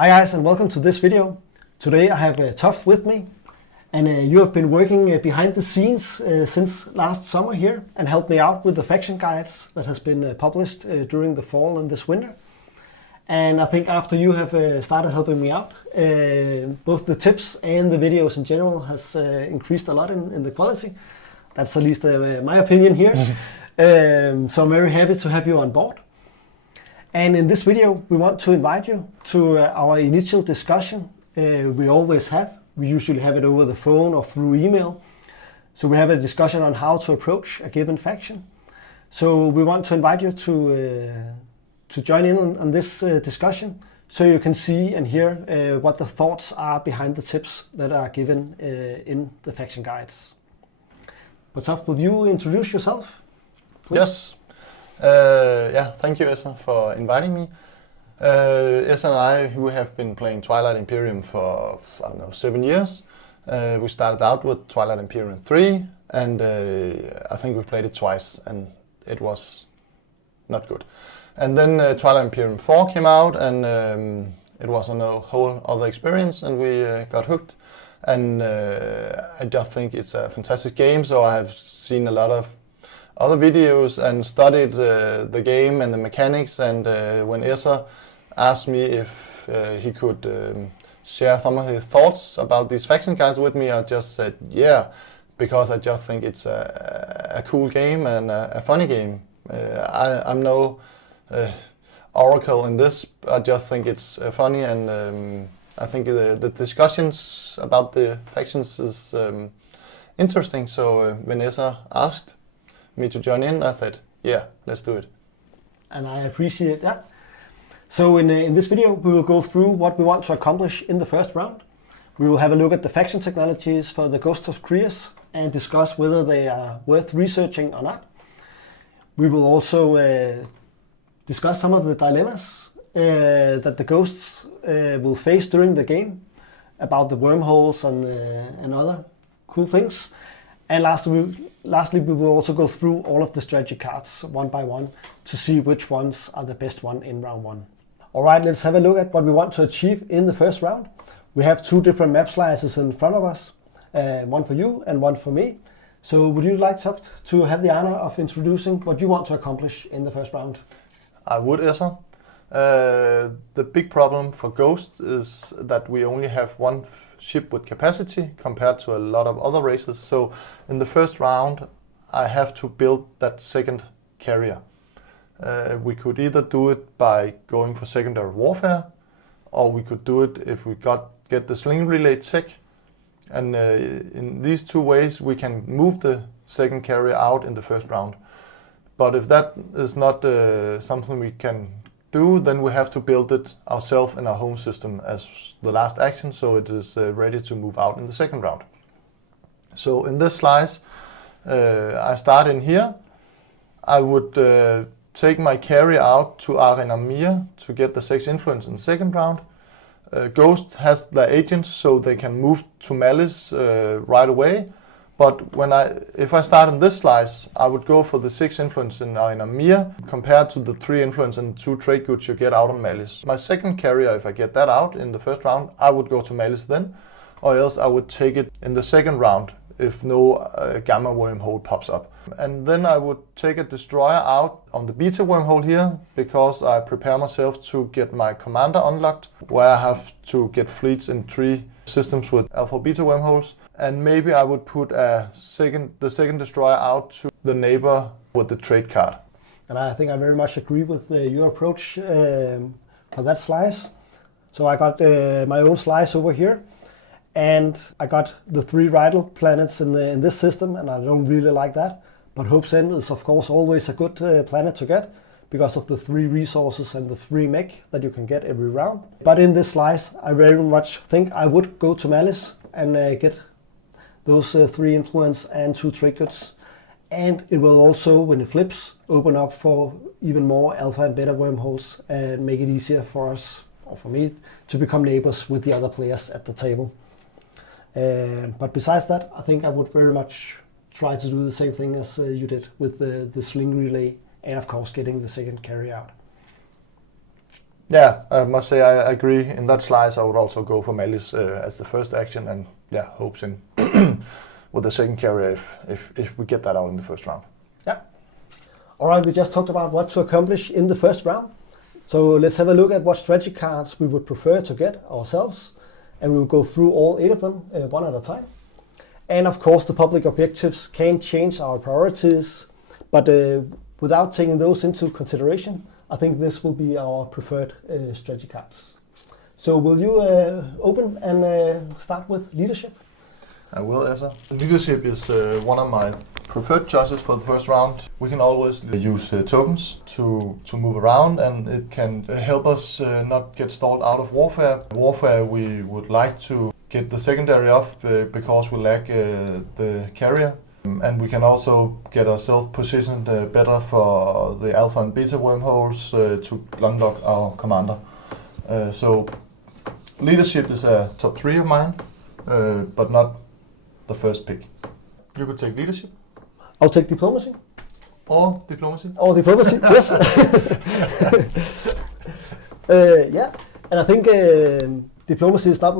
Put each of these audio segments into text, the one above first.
Hi guys, and welcome to this video. Today I have Toft with me, and you have been working behind the scenes since last summer here and helped me out with the faction guides that has been published during the fall and this winter. And I think after you have started helping me out, both the tips and the videos in general has increased a lot in the quality. That's at least my opinion here. So I'm very happy to have you on board. And in this video, we want to invite you to our initial discussion we always have. We usually have it over the phone or through email. So we have a discussion on how to approach a given faction. So we want to invite you to join in on this discussion so you can see and hear what the thoughts are behind the tips that are given in the faction guides. What's up? Will you introduce yourself, please? Yes. Thank you, Esa, for inviting me. Esa and I, we have been playing Twilight Imperium for, 7 years. We started out with Twilight Imperium 3, and I think we played it twice, and it was not good. And then Twilight Imperium 4 came out, and it was a whole other experience, and we got hooked. And I just think it's a fantastic game, so I have seen a lot of other videos and studied the game and the mechanics, and when Esa asked me if he could share some of his thoughts about these faction guides with me, I just said yeah, because I just think it's a cool game and a funny game. I'm no oracle in this, I just think it's funny, and I think the discussions about the factions is interesting, so when Esa asked me to join in, I said, yeah, let's do it. And I appreciate that. So in this video, we will go through what we want to accomplish in the first round. We will have a look at the faction technologies for the Ghosts of Creuss and discuss whether they are worth researching or not. We will also discuss some of the dilemmas that the ghosts will face during the game, about the wormholes and other cool things. And lastly, we will also go through all of the strategy cards one by one to see which ones are the best one in round one. All right, let's have a look at what we want to achieve in the first round. We have two different map slices in front of us, one for you and one for me. So would you like, Toft, to have the honor of introducing what you want to accomplish in the first round? I would, Esa. The big problem for Ghost is that we only have one ship with capacity compared to a lot of other races. So in the first round, I have to build that second carrier. We could either do it by going for secondary warfare, or we could do it if we get the sling relay tech. And in these two ways, we can move the second carrier out in the first round. But if that is not something we can do, then we have to build it ourselves in our home system as the last action, so it is ready to move out in the second round. So in this slice, I start in here. I would take my carrier out to Ramirez to get the 6 influence in the second round. Ghost has their agents, so they can move to Malice right away. But if I start in this slice, I would go for the 6 influence in Ramirez compared to the 3 influence and 2 trade goods you get out on Malice. My second carrier, if I get that out in the first round, I would go to Malice then, or else I would take it in the second round if no gamma wormhole pops up. And then I would take a destroyer out on the beta wormhole here, because I prepare myself to get my commander unlocked, where I have to get fleets in 3 systems with alpha beta wormholes. And maybe I would put the second destroyer out to the neighbor with the trade card. And I think I very much agree with your approach for that slice. So I got my own slice over here, and I got the 3 Rydal planets in this system, and I don't really like that. But Hope's End is of course always a good planet to get, because of the 3 resources and the 3 mech that you can get every round. But in this slice, I very much think I would go to Malice and get those 3 influence and 2 trade goods. And it will also, when it flips, open up for even more alpha and beta wormholes and make it easier for us, or for me, to become neighbors with the other players at the table. But besides that, I think I would very much try to do the same thing as you did with the sling relay, and of course getting the second carry out. Yeah, I must say I agree. In that slice, I would also go for Malice as the first action, and yeah, hopes in with the second carrier if we get that out in the first round. Yeah. All right, we just talked about what to accomplish in the first round. So let's have a look at what strategy cards we would prefer to get ourselves, and we will go through all 8 of them one at a time. And of course, the public objectives can change our priorities, but without taking those into consideration, I think this will be our preferred strategy cards. So will you open and start with leadership? I will, Asa. Leadership is one of my preferred choices for the first round. We can always use tokens to move around, and it can help us not get stalled out of warfare. Warfare we would like to get the secondary off because we lack the carrier. And we can also get ourselves positioned better for the alpha and beta wormholes to unlock our commander. So leadership is a top 3 of mine, but not the first pick. You could take leadership. I'll take diplomacy. Or diplomacy. Or diplomacy, yes. Yeah, and I think diplomacy is not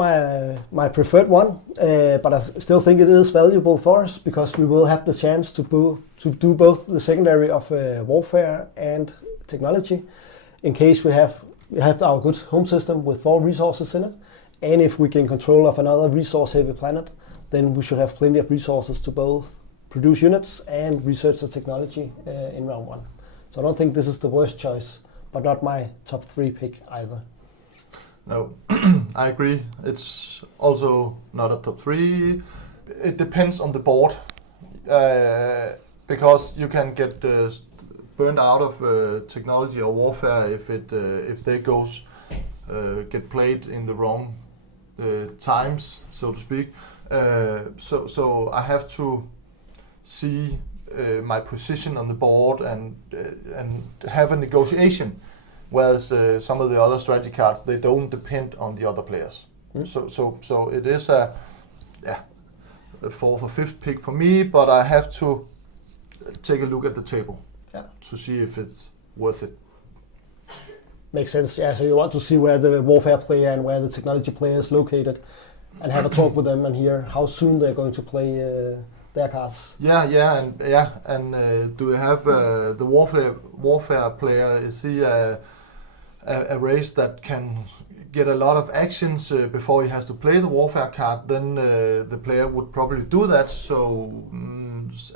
my preferred one, but I still think it is valuable for us because we will have the chance to do both the secondary of warfare and technology in case we have our good home system with 4 resources in it, and if we gain control of another resource-heavy planet, then we should have plenty of resources to both produce units and research the technology in round 1. So I don't think this is the worst choice, but not my top 3 pick either. No, I agree. It's also not a top 3. It depends on the board, because you can get burned out of technology or warfare if they get played in the wrong times, so to speak. So I have to see my position on the board and have a negotiation. Whereas some of the other strategy cards, they don't depend on the other players. So it is a 4th or 5th pick for me, but I have to take a look at the table to see if it's worth it. Makes sense. Yeah. So you want to see where the warfare player and where the technology player is located, and have a talk with them and hear how soon they're going to play their cards. And do you have the warfare player? Is he a race that can get a lot of actions before he has to play the warfare card? Then the player would probably do that. So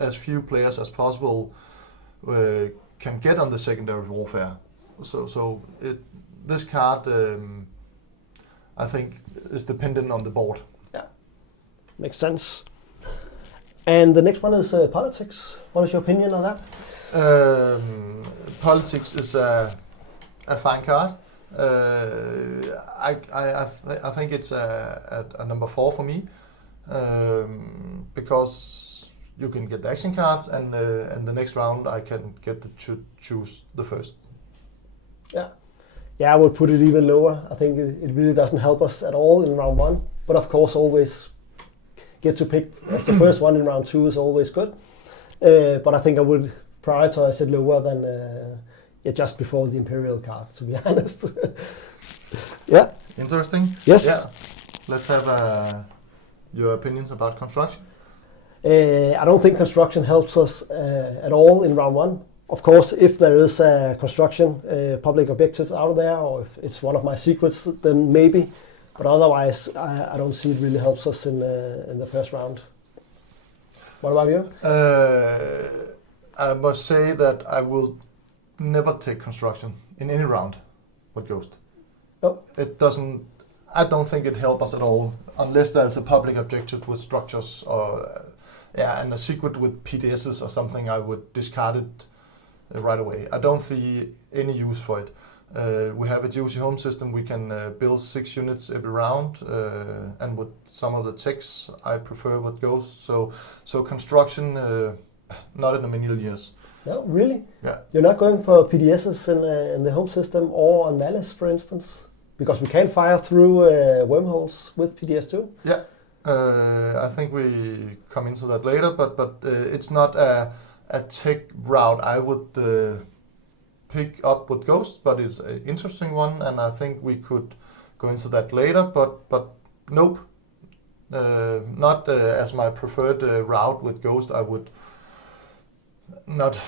as few players as possible can get on the secondary warfare. So this card, I think, is dependent on the board. Yeah, makes sense. And the next one is politics. What is your opinion on that? Politics is a fine card. I think it's a number 4 for me, because you can get the action cards, and the next round I can get to choose the first. Yeah, I would put it even lower. I think it really doesn't help us at all in round 1, but of course always get to pick as the first one in round 2 is always good. But I think I would prioritize it lower than just before the Imperial card, to be honest. Yeah. Interesting. Yes. Yeah. Let's have your opinions about construction. I don't think construction helps us at all in round 1. Of course, if there is a construction public objective out there, or if it's one of my secrets, then maybe. But otherwise, I don't see it really helps us in the first round. What about you? I must say that I will never take construction in any round with Ghost. Oh. It doesn't. I don't think it helps us at all, unless there's a public objective with structures or and a secret with PDSs or something. I would discard it right away. I don't see any use for it. We have a juicy home system. We can build 6 units every round, and with some of the techs I prefer with Ghost. So construction, not in a million years. No, really? Yeah. You're not going for PDSs in the home system or on Malice, for instance? Because we can fire through wormholes with PDS too? Yeah. I think we come into that later, but it's not a tech route I would pick up with Ghost, but it's an interesting one, and I think we could go into that later. But nope, not as my preferred route with Ghost. I would not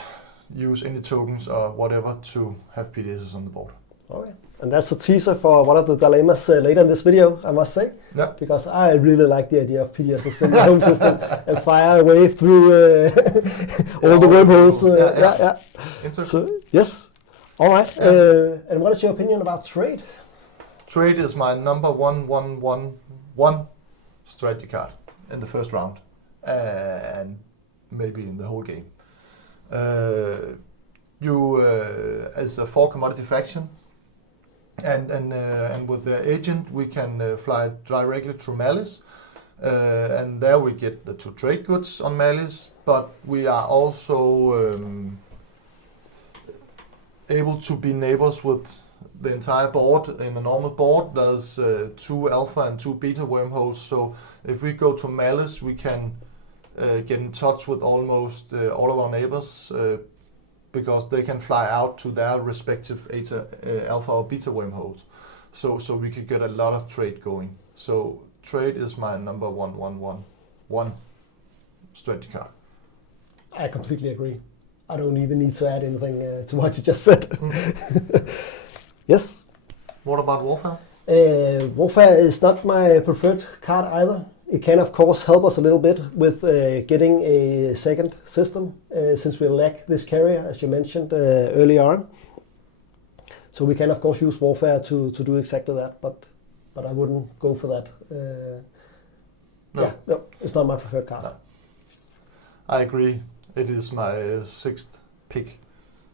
use any tokens or whatever to have PDSs on the board. Okay. And that's a teaser for one of the dilemmas later in this video, I must say. Yeah. Because I really like the idea of PDSs in the home system and fire away through all the wormholes. Yeah. So, yes. All right. Yeah. And what is your opinion about trade? Trade is my number 1 strategy card in the first round, and maybe in the whole game. You as a 4 commodity faction, and with the agent we can fly directly through Malice, and there we get the 2 trade goods on Malice, but we are also able to be neighbors with the entire board. In a normal board there's 2 alpha and 2 beta wormholes, so if we go to Malice we can get in touch with almost all of our neighbors, because they can fly out to their respective alpha or beta wormholes. So we could get a lot of trade going. So trade is my number 1 strategy card. I completely agree. I don't even need to add anything to what you just said. Yes? What about Warfare? Warfare is not my preferred card either. It can of course help us a little bit with getting a second system, since we lack this carrier, as you mentioned earlier on. So we can of course use Warfare to do exactly that, but I wouldn't go for that. No, it's not my preferred card. No. I agree. It is my 6th pick,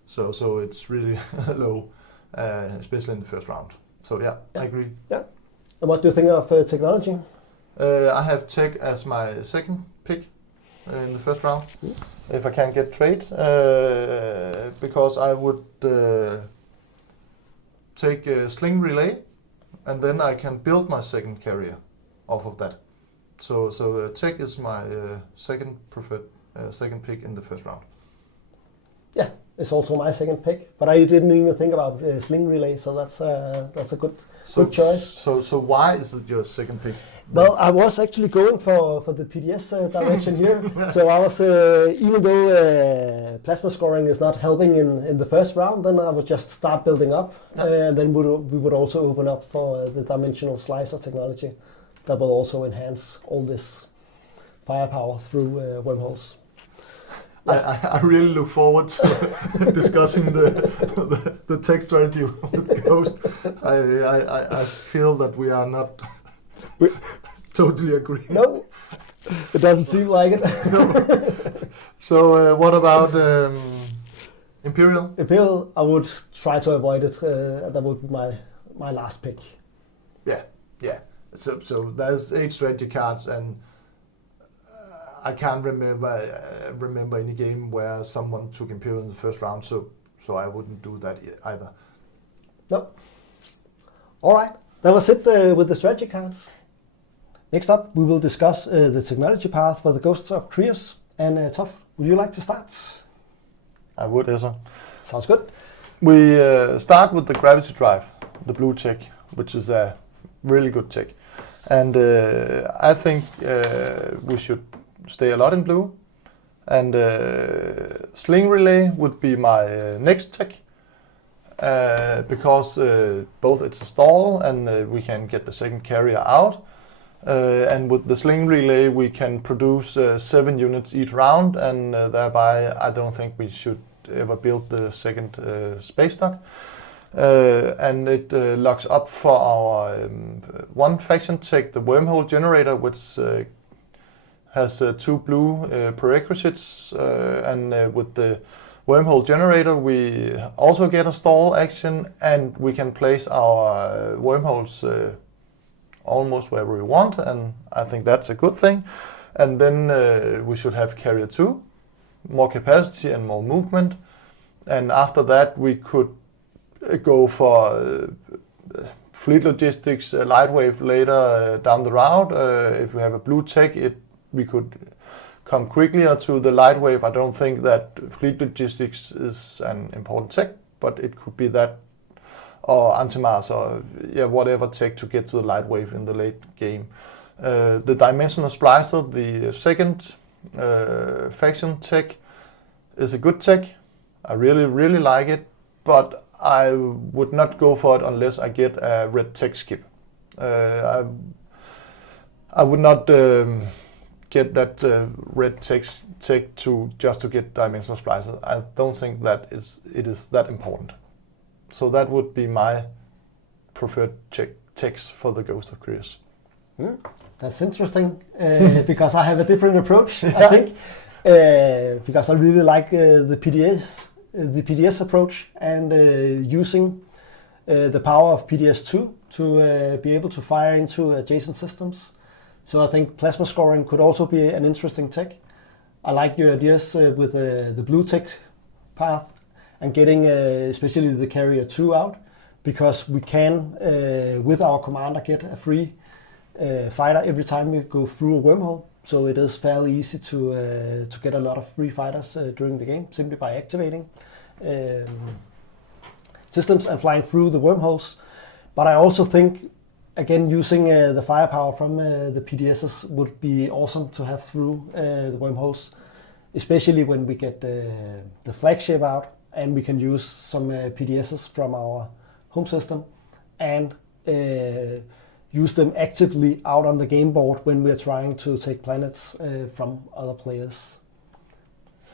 so it's really low, especially in the first round. So yeah, I agree. Yeah. And what do you think of technology? I have tech as my 2nd pick in the first round, if I can get trade, because I would take a sling relay, and then I can build my 2nd carrier off of that. So tech is my second preferred 2nd pick in the first round. Yeah, it's also my 2nd pick, but I didn't even think about sling relay, so that's a good choice. So why is it your 2nd pick? Well, I was actually going for the PDS direction here. So I was, even though plasma scoring is not helping in the first round, then I would just start building up. And then we would also open up for the dimensional slicer technology that will also enhance all this firepower through wormholes. I really look forward to discussing the tech strategy with Ghost. I feel that we are not... Totally agree. No, it doesn't seem like it. No. So what about Imperial? Imperial, I would try to avoid it. That would be my last pick. Yeah. So there's 8 strategy cards, and I can't remember any game where someone took Imperial in the first round. So I wouldn't do that either. No. All right. That was it with the strategy cards. Next up, we will discuss the technology path for the Ghosts of Creuss. And Toft, would you like to start? I would, Esser. Sounds good. We start with the gravity drive, the blue tech, which is a really good tech. And I think we should stay a lot in blue. And sling relay would be my next tech. Because both it's a stall and we can get the 2nd carrier out, and with the sling relay we can produce 7 units each round, and thereby I don't think we should ever build the 2nd space dock, and it locks up for our 1 faction tech, the wormhole generator, which has 2 blue prerequisites, and with the wormhole generator we also get a stall action, and we can place our wormholes almost wherever we want, and I think that's a good thing. And then we should have carrier 2, more capacity and more movement, and after that we could go for fleet logistics, lightwave later down the route. If we have a blue tech, we could come quickly to the lightwave. I don't think that fleet logistics is an important tech, but it could be that, or Antimars, or whatever tech to get to the light wave in the late game. The Dimensional Splicer, the second faction tech, is a good tech. I really, really like it, but I would not go for it unless I get a red tech skip. I would not get that red tech to just to get Dimensional Splicer. I don't think that it is that important. So that would be my preferred techs for the Ghosts of Creuss. That's interesting because I have a different approach. I think because I really like the PDS approach and using the power of PDS2 to be able to fire into adjacent systems. So I think plasma scoring could also be an interesting tech. I like your ideas with the blue tech path and getting especially the Carrier 2 out, because we can, with our commander, get a free fighter every time we go through a wormhole. So it is fairly easy to get a lot of free fighters during the game, simply by activating systems and flying through the wormholes. But I also think, again, using the firepower from the PDSs would be awesome to have through the wormholes, especially when we get the flagship out and we can use some PDSs from our home system and use them actively out on the game board when we are trying to take planets from other players.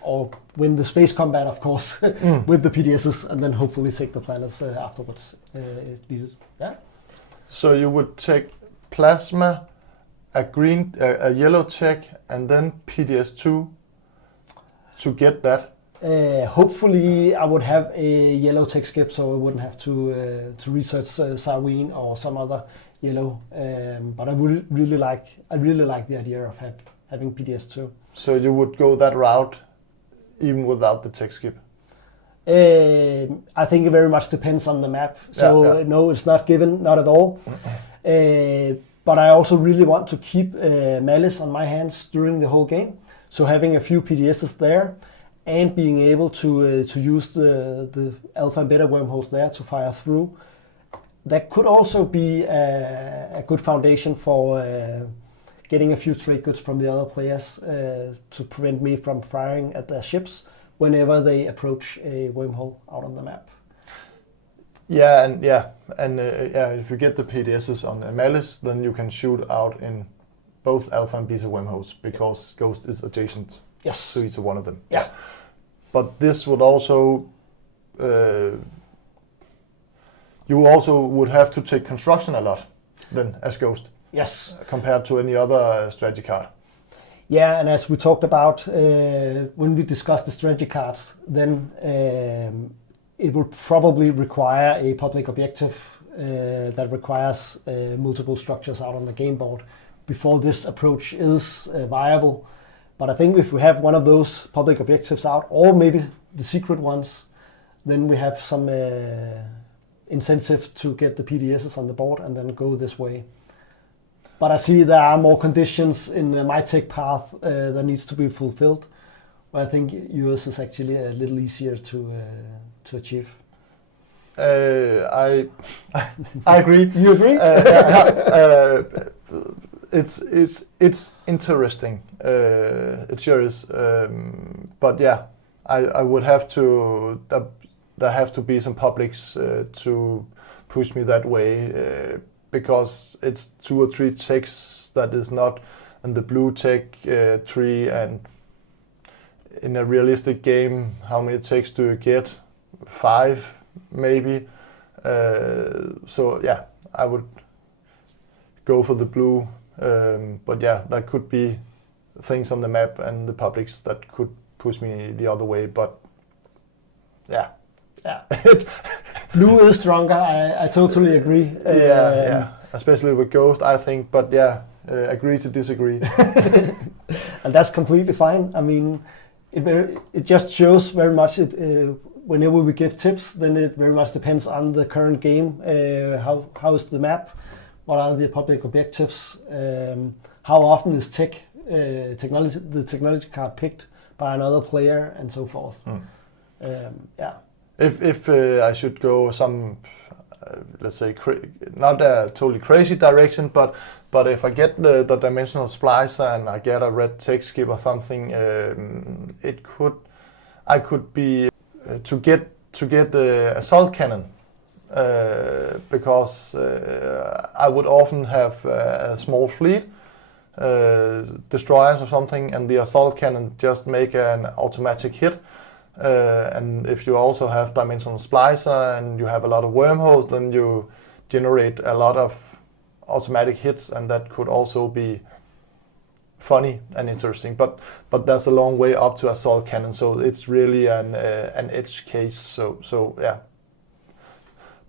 Or win the space combat, of course, with the PDSs, and then hopefully take the planets afterwards if needed. Yeah. So you would take plasma, a yellow tech, and then PDS2 to get that. Hopefully, I would have a yellow tech skip, so I wouldn't have to research Sarween or some other yellow. But I really like the idea of having PDS2. So you would go that route even without the tech skip? I think it very much depends on the map. So no, it's not given, not at all. But I also really want to keep Malice on my hands during the whole game. So having a few PDSs there and being able to use the alpha and beta wormholes there to fire through, that could also be a good foundation for getting a few trade goods from the other players to prevent me from firing at their ships whenever they approach a wormhole out on the map. If you get the PDSs on the Malice, then you can shoot out in both alpha and beta wormholes because Ghost is adjacent to each one of them. Yeah. But this would also you also would have to take construction a lot then as Ghost. Yes. Compared to any other strategy card. Yeah, and as we talked about when we discussed the strategy cards, then it would probably require a public objective that requires multiple structures out on the game board before this approach is viable. But I think if we have one of those public objectives out, or maybe the secret ones, then we have some incentive to get the PDSs on the board and then go this way. But I see there are more conditions in my tech path that needs to be fulfilled. But I think yours is actually a little easier to achieve. I agree. You agree? It's interesting. It sure is. But yeah, I would have to. There have to be some publics to push me that way. Because it's 2 or 3 techs that is not in the blue tech tree, and in a realistic game, how many techs do you get? 5 maybe. So yeah, I would go for the blue. But yeah, there could be things on the map and the publics that could push me the other way. But yeah. Blue is stronger. I totally agree. Especially with Ghost, I think. But yeah, agree to disagree. And that's completely fine. I mean, it just shows very much. Whenever we give tips, then it very much depends on the current game. How is the map? What are the public objectives? How often is the technology card picked by another player, and so forth. If I should go some, let's say, not a totally crazy direction, but if I get the dimensional splicer and I get a red tech skip or something, I could be to get the assault cannon, because I would often have a small fleet, destroyers or something, and the assault cannon just make an automatic hit. And if you also have dimensional splicer and you have a lot of wormholes, then you generate a lot of automatic hits, and that could also be funny and interesting. But there's a long way up to assault cannon, so it's really an edge case. So yeah,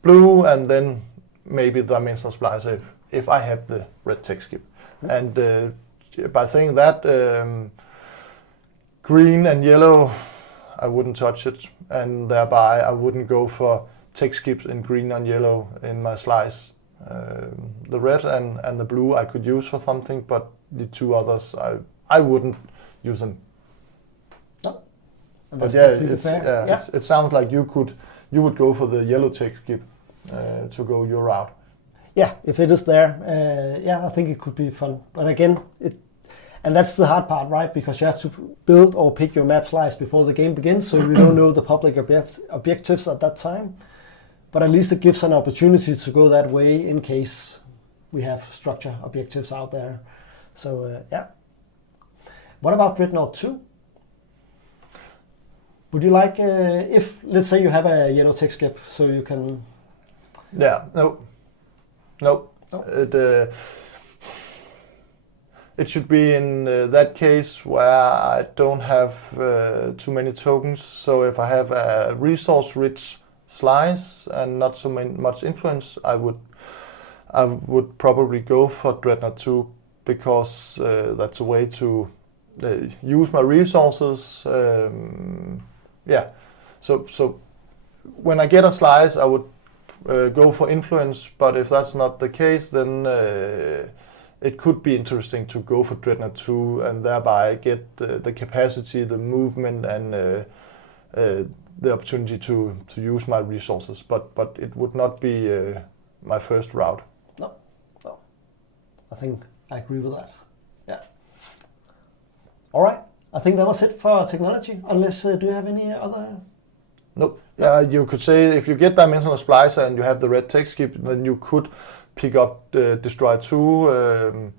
blue, and then maybe the dimensional splicer if I have the red tech skip. And by saying that, green and yellow, I wouldn't touch it, and thereby I wouldn't go for tech skips in green and yellow in my slice. The red and the blue I could use for something, but the two others I wouldn't use them. No. But yeah, it sounds like you would go for the yellow tech skip to go your route. Yeah, if it is there, I think it could be fun. But again, and that's the hard part, right? Because you have to build or pick your map slice before the game begins, so you don't know the public objectives at that time. But at least it gives an opportunity to go that way in case we have structure objectives out there. So yeah. What about Dreadnought 2? Would you like, if, let's say you have a yellow tech skip, so you can... Yeah, no. It should be in that case where I don't have too many tokens. So if I have a resource-rich slice and not so much influence, I would probably go for Dreadnought 2, because that's a way to use my resources. So when I get a slice, I would go for influence. But if that's not the case, then it could be interesting to go for Dreadnought 2 and thereby get the capacity, the movement, and the opportunity to use my resources. But it would not be my first route. No. I think I agree with that. Yeah. All right. I think that was it for technology. Unless, do you have any other? Nope. Yeah, you could say if you get Dimensional Splicer and you have the red tech skip, then you could pick up Destroy 2.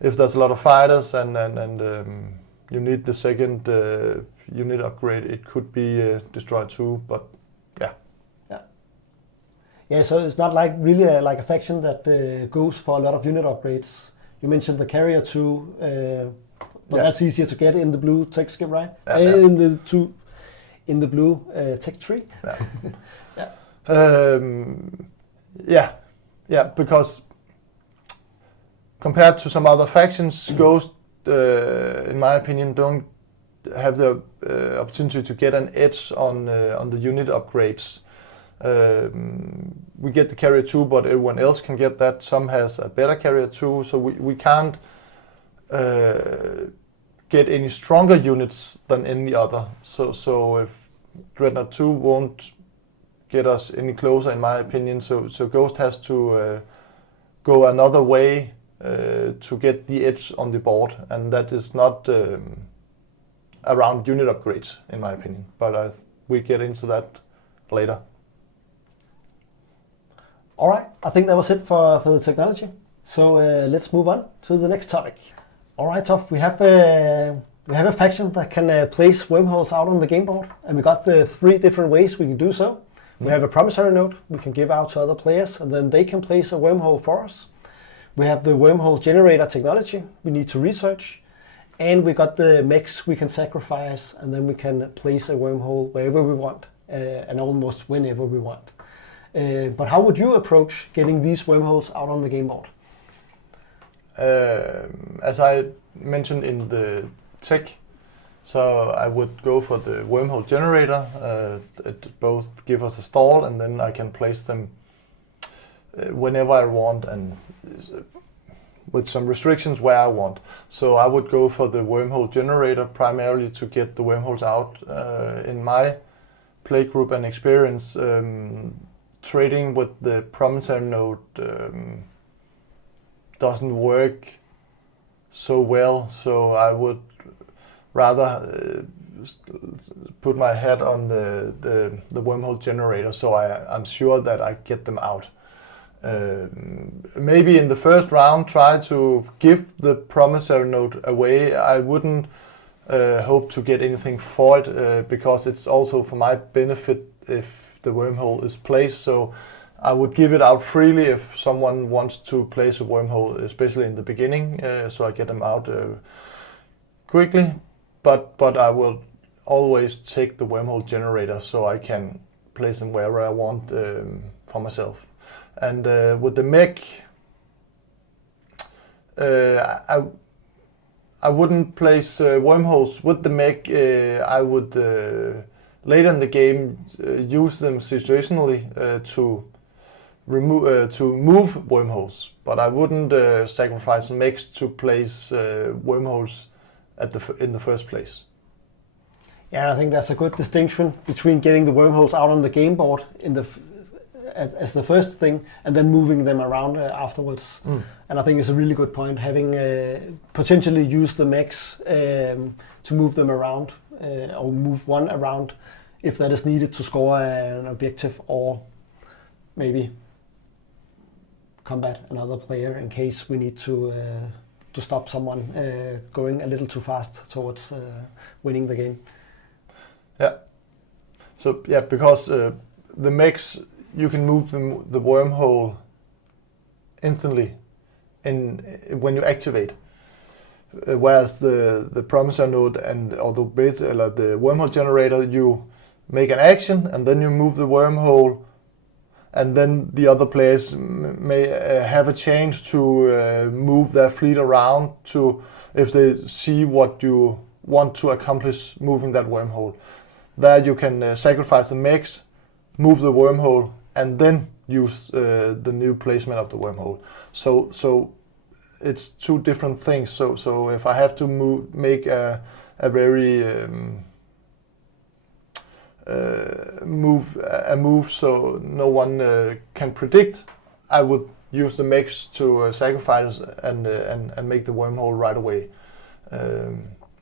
If there's a lot of fighters and you need the second unit upgrade, it could be Destroy 2, but yeah. Yeah, so it's not like really like a faction that goes for a lot of unit upgrades. You mentioned the Carrier 2, but that's easier to get in the blue tech skip, right? In the blue tech tree. Because compared to some other factions, Ghost, in my opinion, don't have the opportunity to get an edge on the unit upgrades. We get the Carrier 2, but everyone else can get that. Some has a better Carrier 2, so we can't get any stronger units than any other. So if Dreadnought 2 won't get us any closer, in my opinion. So Ghost has to go another way to get the edge on the board, and that is not around unit upgrades, in my opinion. But we get into that later. All right, I think that was it for the technology. So let's move on to the next topic. All right, Toft, we have a faction that can place wormholes out on the game board, and we got the 3 different ways we can do so. We have a promissory note we can give out to other players, and then they can place a wormhole for us. We have the wormhole generator technology we need to research, and we got the mechs we can sacrifice, and then we can place a wormhole wherever we want, and almost whenever we want. But how would you approach getting these wormholes out on the game board? As I mentioned in the tech, so I would go for the wormhole generator. It both give us a stall, and then I can place them whenever I want and with some restrictions where I want. So I would go for the wormhole generator primarily to get the wormholes out in my playgroup and experience, trading with the promissory note doesn't work so well. So I would rather put my head on the wormhole generator, so I'm sure that I get them out. Maybe in the first round try to give the promissory note away. I wouldn't hope to get anything for it because it's also for my benefit if the wormhole is placed. So I would give it out freely if someone wants to place a wormhole, especially in the beginning, so I get them out quickly. But I will always take the wormhole generator so I can place them wherever I want for myself. And with the mech, I wouldn't place wormholes with the mech. I would later in the game use them situationally to move wormholes, but I wouldn't sacrifice mechs to place wormholes in the first place. Yeah, I think that's a good distinction between getting the wormholes out on the game board as the first thing and then moving them around afterwards. And I think it's a really good point, having potentially used the mechs to move them around or move one around if that is needed to score an objective, or maybe combat another player in case we need to stop someone going a little too fast towards winning the game. Yeah. So yeah, because the mechs, you can move the wormhole instantly when you activate, whereas the promissory note or the wormhole generator, you make an action and then you move the wormhole, and then the other players may have a chance to move their fleet around to if they see what you want to accomplish moving that wormhole. There you can sacrifice the mechs, move the wormhole, and then use the new placement of the wormhole. So it's two different things. So if I have to make a very move so no one can predict, I would use the mechs to sacrifice and make the wormhole right away.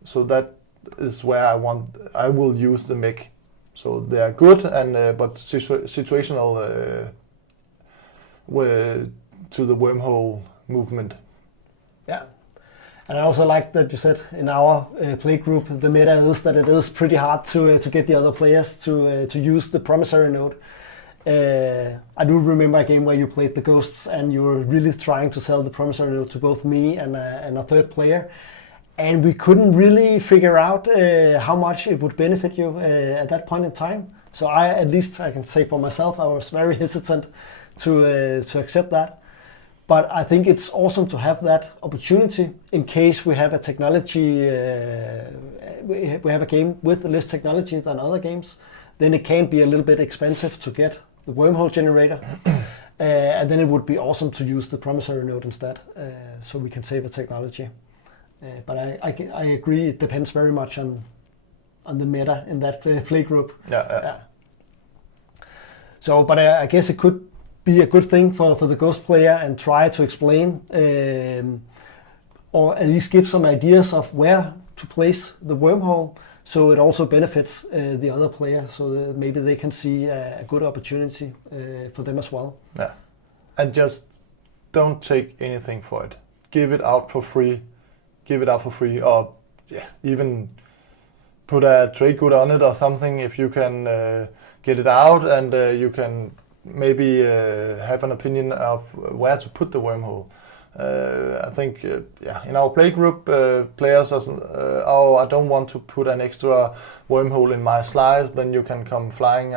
So that is where I will use the mech. So they are good but situational to the wormhole movement. Yeah. And I also like that you said in our play group, the meta is that it is pretty hard to get the other players to use the promissory note. I do remember a game where you played the Ghosts and you were really trying to sell the promissory note to both me and a third player. And we couldn't really figure out how much it would benefit you at that point in time. So at least I can say for myself, I was very hesitant to accept that. But I think it's awesome to have that opportunity in case we have a technology, we have a game with less technology than other games. Then it can be a little bit expensive to get the wormhole generator. And then it would be awesome to use the promissory note instead, so we can save the technology. But I agree, it depends very much on the meta in that play group. Yeah. So, but I guess it could be a good thing for the Ghost player and try to explain or at least give some ideas of where to place the wormhole, so it also benefits the other player, so that maybe they can see a good opportunity for them as well. Yeah, and just don't take anything for it. Give it out for free. Or even put a trade good on it or something if you can get it out, and you can maybe have an opinion of where to put the wormhole. I think in our play group, players I don't want to put an extra wormhole in my slice, then you can come flying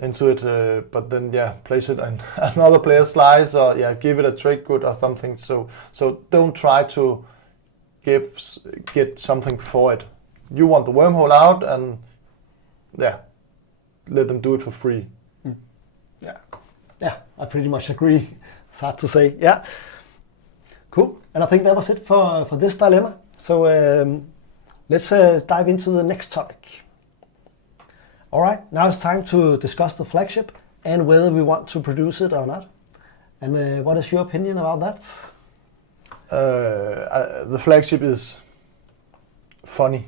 into it, but then place it in another player's slice, or give it a trade good or something. So don't try to get something for it. You want the wormhole out, and let them do it for free. Yeah, I pretty much agree. It's hard to say. Yeah, cool. And I think that was it for this dilemma. So let's dive into the next topic. All right, now it's time to discuss the flagship and whether we want to produce it or not. And what is your opinion about that? The flagship is funny.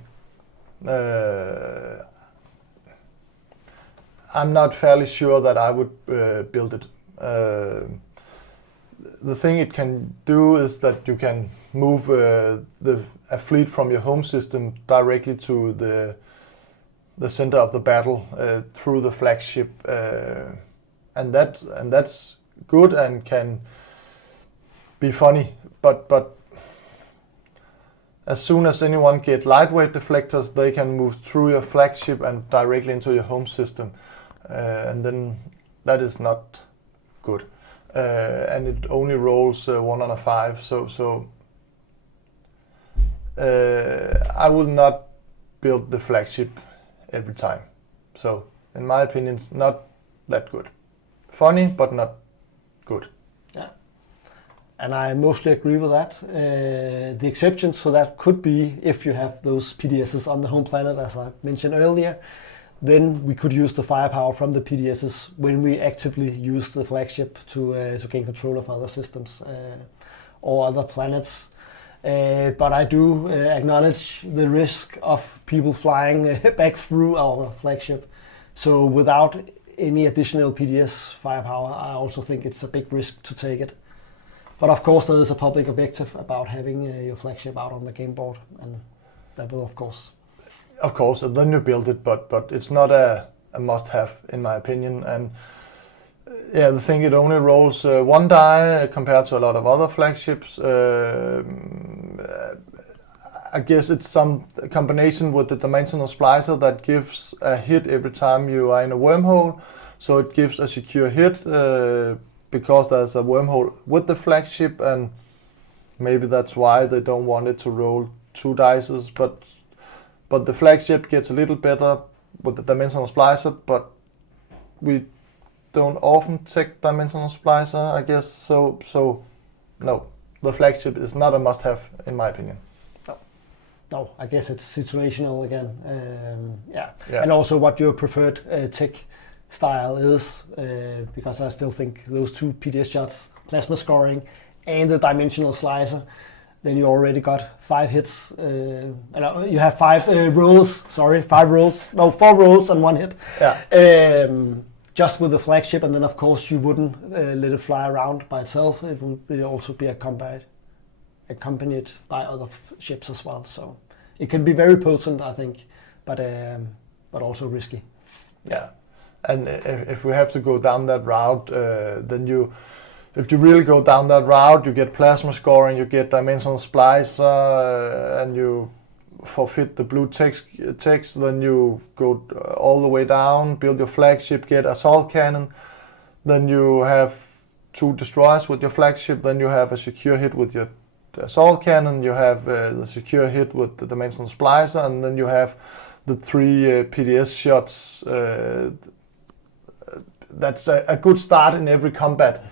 I'm not fairly sure that I would build it. The thing it can do is that you can move a fleet from your home system directly to the center of the battle through the flagship, and that's good and can be funny. But as soon as anyone get lightweight deflectors, they can move through your flagship and directly into your home system, and then that is not good. And it only rolls 1 on a 5, so I will not build the flagship every time. So in my opinion, it's not that good. Funny, but not good. Yeah, and I mostly agree with that. The exceptions to that could be if you have those PDSs on the home planet, as I mentioned earlier. Then we could use the firepower from the PDSs when we actively use the flagship to gain control of other systems or other planets. But I do acknowledge the risk of people flying back through our flagship. So without any additional PDS firepower, I also think it's a big risk to take it. But of course there is a public objective about having your flagship out on the game board, and that will of course. Of course, then you build it, but it's not a must-have in my opinion. And yeah, the thing, it only rolls 1 die compared to a lot of other flagships. I guess it's some combination with the dimensional splicer that gives a hit every time you are in a wormhole. So it gives a secure hit because there's a wormhole with the flagship, and maybe that's why they don't want it to roll 2 dices. But the flagship gets a little better with the dimensional splicer, but we don't often take dimensional splicer, I guess. So no, the flagship is not a must-have in my opinion. No, I guess it's situational again. Yeah, and also what your preferred tech style is, because I still think those 2 PDS shots, plasma scoring, and the dimensional slicer, then you already got 5 hits. You have 5 rolls. Sorry, 5 rolls. No, 4 rolls and 1 hit. Yeah. Just with the flagship, and then of course you wouldn't let it fly around by itself. It would also be accompanied by other ships as well. So it can be very potent, I think, but also risky. Yeah, and if we have to go down that route, then if you really go down that route, you get plasma scoring, you get dimensional splicer, and you forfeit the blue text, then you go all the way down, build your flagship, get assault cannon, then you have 2 destroyers with your flagship, then you have a secure hit with your assault cannon, you have the secure hit with the dimensional splicer, and then you have the 3 PDS shots. That's a good start in every combat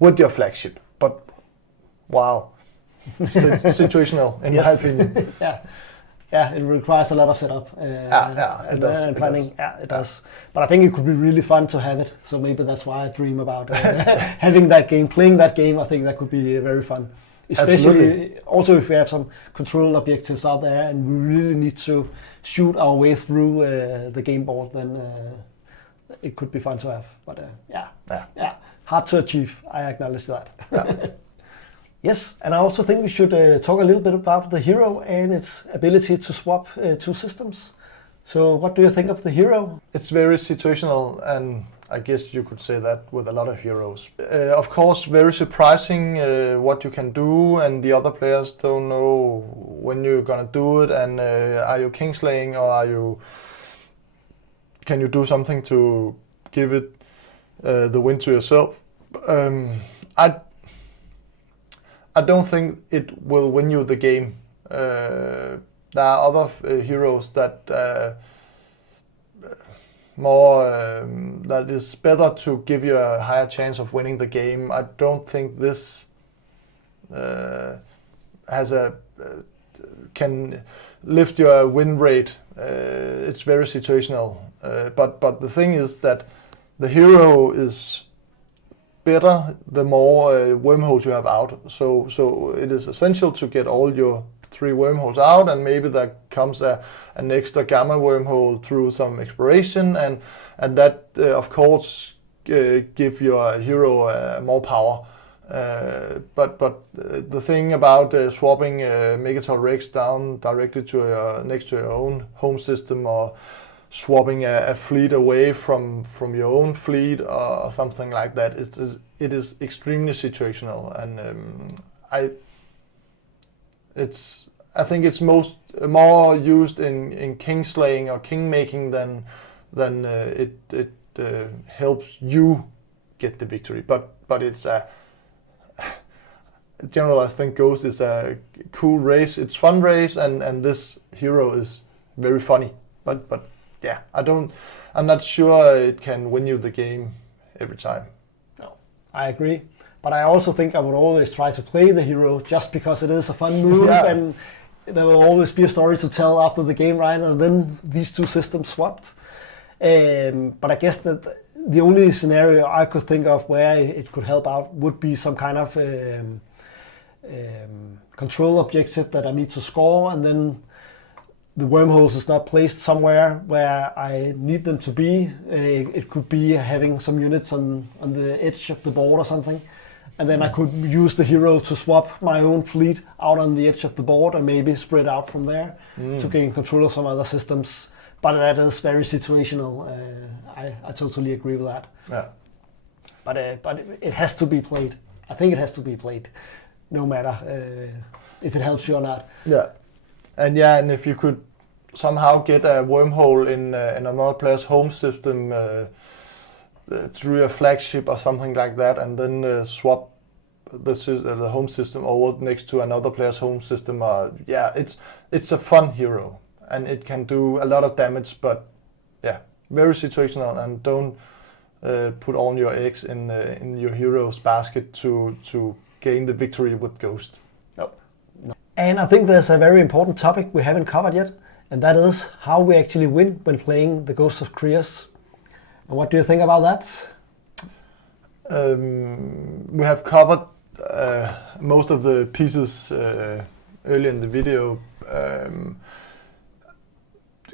with your flagship, but wow, situational in my opinion. Yeah, it requires a lot of setup and planning. It does. But I think it could be really fun to have it. So maybe that's why I dream about having that game, playing that game. I think that could be very fun. Especially also if we have some control objectives out there and we really need to shoot our way through the game board, then it could be fun to have. But yeah, hard to achieve. I acknowledge that. Yeah. Yes, and I also think we should talk a little bit about the hero and its ability to swap 2 systems. So what do you think of the hero? It's very situational, and I guess you could say that with a lot of heroes. Of course, very surprising what you can do, and the other players don't know when you're gonna do it, and are you kingslaying or can you do something to give it the win to yourself? I don't think it will win you the game. There are other heroes that that is better to give you a higher chance of winning the game. I don't think this has a can lift your win rate. It's very situational. But the thing is that the hero is better the more wormholes you have out. So it is essential to get all your 3 wormholes out, and maybe there comes an extra gamma wormhole through some exploration, and that of course give your hero more power. But the thing about swapping Megator Rex down directly to next to your own home system, or swapping a fleet away from your own fleet or something like that, it is extremely situational, and I think it's more used in king slaying or king making than it helps you get the victory. But it's in general, I think Ghost is a cool race. It's fun race, and this hero is very funny. But yeah, I'm not sure it can win you the game every time. No, I agree. But I also think I would always try to play the hero just because it is a fun move, Yeah. and there will always be a story to tell after the game, right? And then these 2 systems swapped. But I guess that the only scenario I could think of where it could help out would be some kind of control objective that I need to score, and then the wormholes is not placed somewhere where I need them to be. It could be having some units on the edge of the board or something. And then I could use the hero to swap my own fleet out on the edge of the board and maybe spread out from there to gain control of some other systems. But that is very situational. I totally agree with that. Yeah. But it has to be played. I think it has to be played, no matter if it helps you or not. Yeah. And if you could somehow get a wormhole in another player's home system through a flagship or something like that, and then swap the home system over next to another player's home system, it's a fun hero, and it can do a lot of damage. But yeah, very situational, and don't put all your eggs in your hero's basket to gain the victory with Ghost. No. And I think there's a very important topic we haven't covered yet, and that is how we actually win when playing the Ghosts of Creuss. And what do you think about that? We have covered most of the pieces earlier in the video.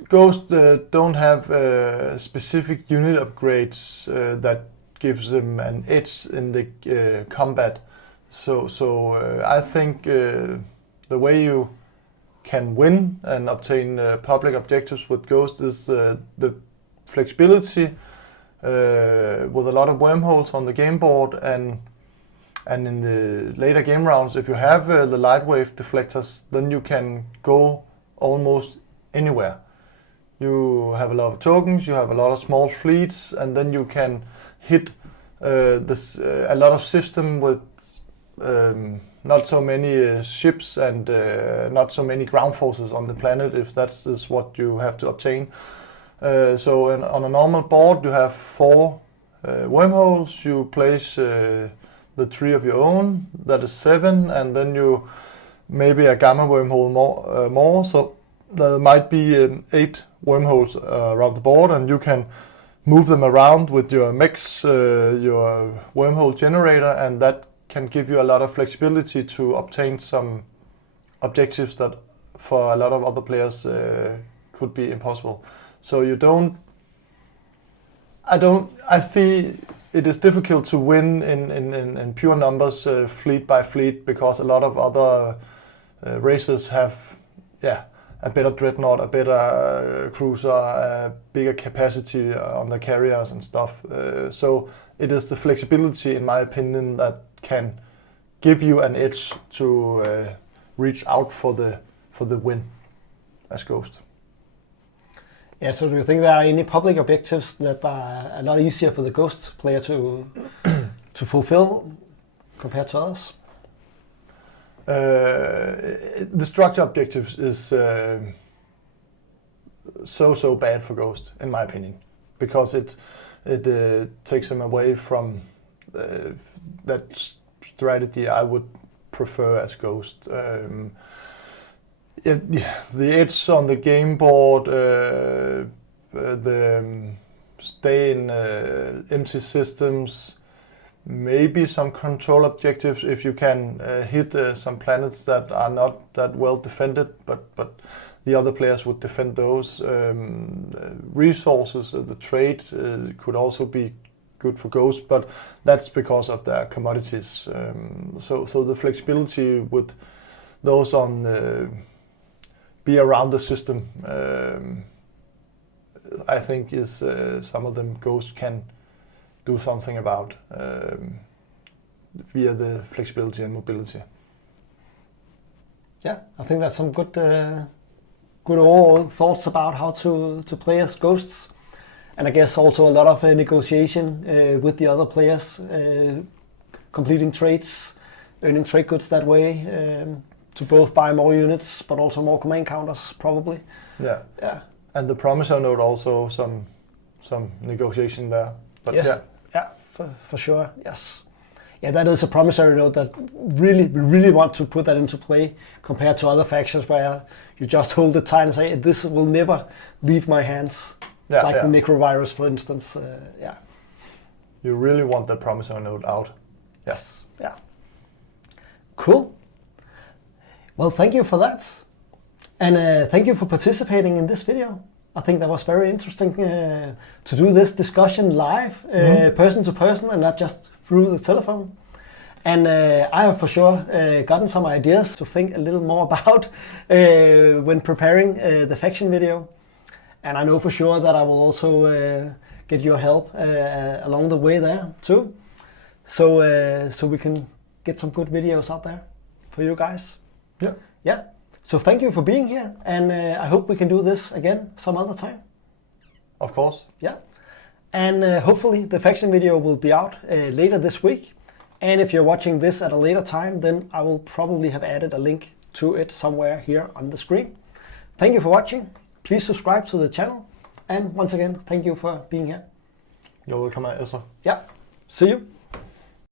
Ghosts don't have specific unit upgrades that gives them an edge in the combat. So I think the way you can win and obtain public objectives with Ghost is the flexibility with a lot of wormholes on the game board, and in the later game rounds, if you have the light wave deflectors, then you can go almost anywhere. You have a lot of tokens, you have a lot of small fleets, and then you can hit a lot of system with not so many ships and not so many ground forces on the planet, if that is what you have to obtain. So on a normal board, you have 4 wormholes. You place the 3 of your own, that is 7, and then you maybe a gamma wormhole more. So there might be 8 wormholes around the board, and you can move them around with your mechs, your wormhole generator, and that can give you a lot of flexibility to obtain some objectives that for a lot of other players could be impossible. So I see it is difficult to win in pure numbers, fleet by fleet, because a lot of other races have, a better dreadnought, a better cruiser, a bigger capacity on the carriers and stuff. So it is the flexibility, in my opinion, that can give you an edge to reach out for the win as Ghost. Yeah, so do you think there are any public objectives that are a lot easier for the Ghost player to fulfill compared to others? The structure objectives is so bad for Ghost, in my opinion, because it takes them away from that strategy I would prefer as Ghost. The edge on the game board, the stay in empty systems, maybe some control objectives if you can hit some planets that are not that well defended, but the other players would defend those. Resources, the trade could also be good for Ghost, but that's because of their commodities. So the flexibility with those on be around the system, I think is some of them Ghost can do something about via the flexibility and mobility. Yeah, I think that's some good overall thoughts about how to play as Ghosts. And I guess also a lot of negotiation with the other players, completing trades, earning trade goods that way, to both buy more units, but also more command counters, probably. Yeah. Yeah. And the promisor note also some negotiation there. But yes. Yeah, for sure. Yes. Yeah, that is a promissory note that really want to put that into play compared to other factions where you just hold it tight and say, this will never leave my hands. Yeah, like the Necrovirus, for instance. Yeah. You really want that promissory note out. Yes. Yeah. Cool. Well, thank you for that. And thank you for participating in this video. I think that was very interesting to do this discussion live, person to person, and not just through the telephone. And I have for sure gotten some ideas to think a little more about when preparing the faction video. And I know for sure that I will also get your help along the way there too. So we can get some good videos out there for you guys. Yeah. Yeah. So thank you for being here, and I hope we can do this again some other time. Of course. Yeah. And hopefully the faction video will be out later this week. And if you're watching this at a later time, then I will probably have added a link to it somewhere here on the screen. Thank you for watching. Please subscribe to the channel. And once again, thank you for being here. You're welcome, Ezra. Yeah. See you.